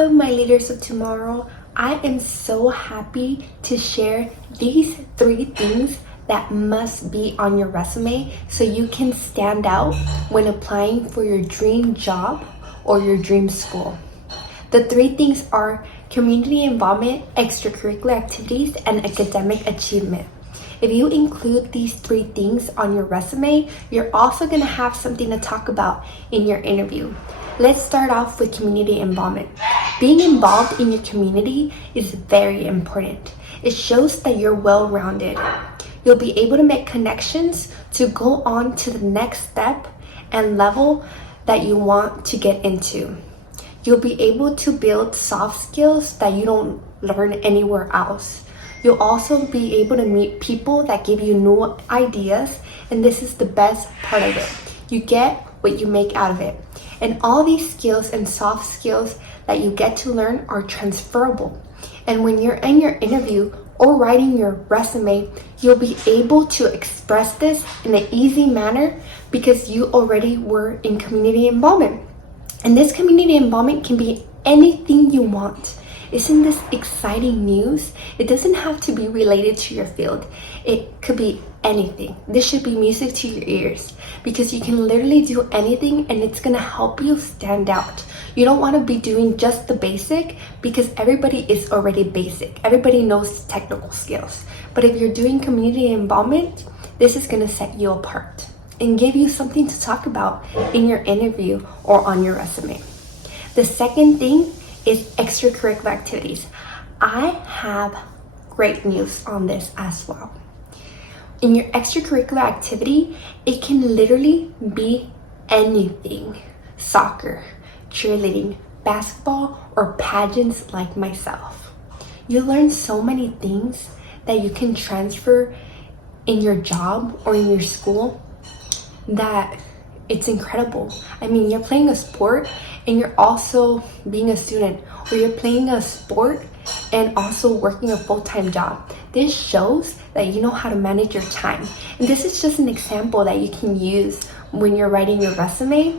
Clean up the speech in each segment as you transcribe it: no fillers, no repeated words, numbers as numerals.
Hello, my leaders of tomorrow. I am so happy to share these 3 things that must be on your resume so you can stand out when applying for your dream job or your dream school. The 3 things are community involvement, extracurricular activities, and academic achievement. If you include these 3 things on your resume, you're also going to have something to talk about in your interview. Let's start off with community involvement. Being involved in your community is very important. It shows that you're well-rounded. You'll be able to make connections to go on to the next step and level that you want to get into. You'll be able to build soft skills that you don't learn anywhere else. You'll also be able to meet people that give you new ideas, and this is the best part of it. You get what you make out of it. And all these skills and soft skills that you get to learn are transferable. And when you're in your interview or writing your resume, you'll be able to express this in an easy manner because you already were in community involvement. And this community involvement can be anything you want. Isn't this exciting news? It doesn't have to be related to your field. It could be anything. This should be music to your ears because you can literally do anything and it's gonna help you stand out. You don't wanna be doing just the basic because everybody is already basic. Everybody knows technical skills. But if you're doing community involvement, this is gonna set you apart and give you something to talk about in your interview or on your resume. The second thing is extracurricular activities. I have great news on this as well. In your extracurricular activity, it can literally be anything. Soccer, cheerleading, basketball, or pageants like myself. You learn so many things that you can transfer in your job or in your school that it's incredible. I mean, you're playing a sport and you're also being a student, or you're playing a sport and also working a full-time job. This shows that you know how to manage your time. And this is just an example that you can use when you're writing your resume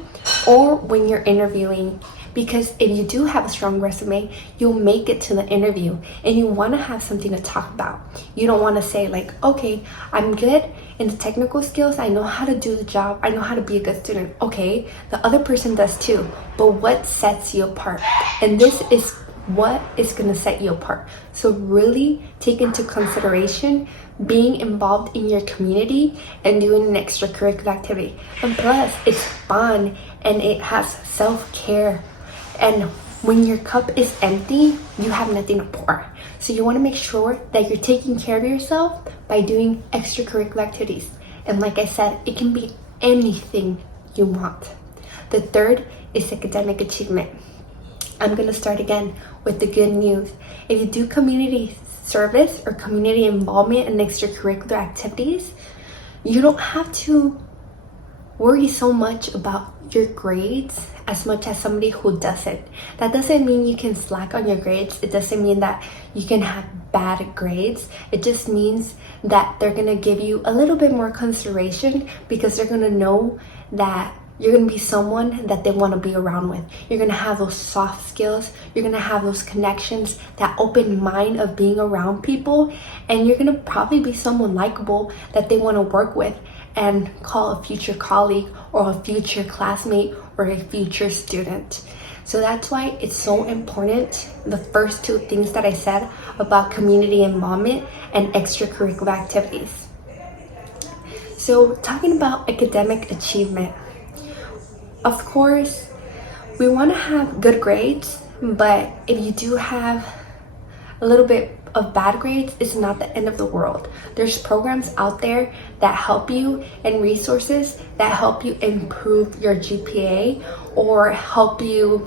or when you're interviewing. Because if you do have a strong resume, you'll make it to the interview and you want to have something to talk about. You don't want to say like, okay, I'm good in the technical skills. I know how to do the job. I know how to be a good student. Okay, the other person does too. But what sets you apart? And this is what is going to set you apart. So really take into consideration being involved in your community and doing an extracurricular activity. And plus, it's fun and it has self-care. And when your cup is empty, you have nothing to pour. So you want to make sure that you're taking care of yourself by doing extracurricular activities. And like I said, it can be anything you want. The third is academic achievement. I'm going to start again with the good news. If you do community service or community involvement in extracurricular activities, you don't have to worry so much about your grades as much as somebody who doesn't. That doesn't mean you can slack on your grades. It doesn't mean that you can have bad grades. It just means that they're gonna give you a little bit more consideration because they're gonna know that you're gonna be someone that they wanna be around with. You're gonna have those soft skills. You're gonna have those connections, that open mind of being around people, and you're gonna probably be someone likable that they wanna work with and call a future colleague or a future classmate or a future student. So that's why it's so important, the first 2 things that I said about community involvement and extracurricular activities. So talking about academic achievement, of course, we want to have good grades, but if you do have a little bit of bad grades, it's not the end of the world. There's programs out there that help you and resources that help you improve your GPA or help you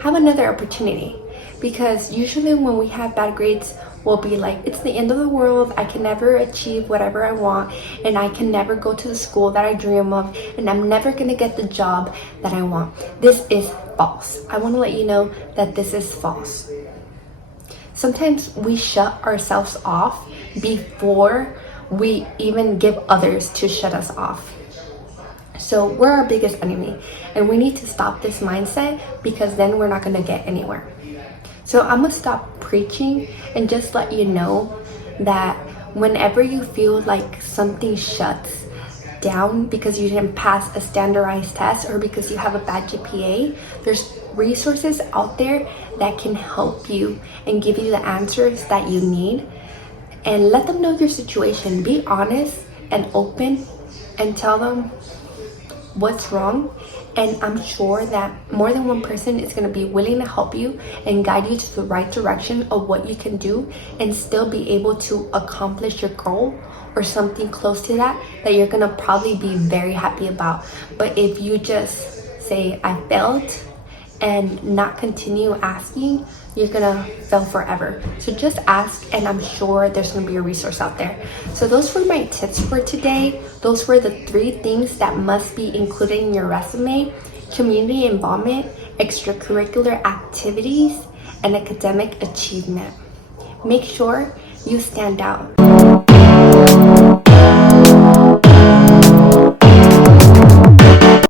have another opportunity. Because usually when we have bad grades, we'll be like, it's the end of the world. I can never achieve whatever I want, and I can never go to the school that I dream of, and I'm never gonna get the job that I want. This is false. I want to let you know that this is false. Sometimes we shut ourselves off before we even give others to shut us off. So we're our biggest enemy, and we need to stop this mindset because then we're not going to get anywhere. So I'm gonna stop preaching and just let you know that whenever you feel like something shuts down because you didn't pass a standardized test or because you have a bad GPA, there's resources out there that can help you and give you the answers that you need. And let them know your situation. Be honest and open and tell them what's wrong. And I'm sure that more than one person is going to be willing to help you and guide you to the right direction of what you can do and still be able to accomplish your goal or something close to that you're going to probably be very happy about. But if you just say I failed and not continue asking, you're gonna fail forever. So just ask, and I'm sure there's gonna be a resource out there. So those were my tips for today. Those were the 3 things that must be included in your resume: community involvement, extracurricular activities, and academic achievement. Make sure you stand out.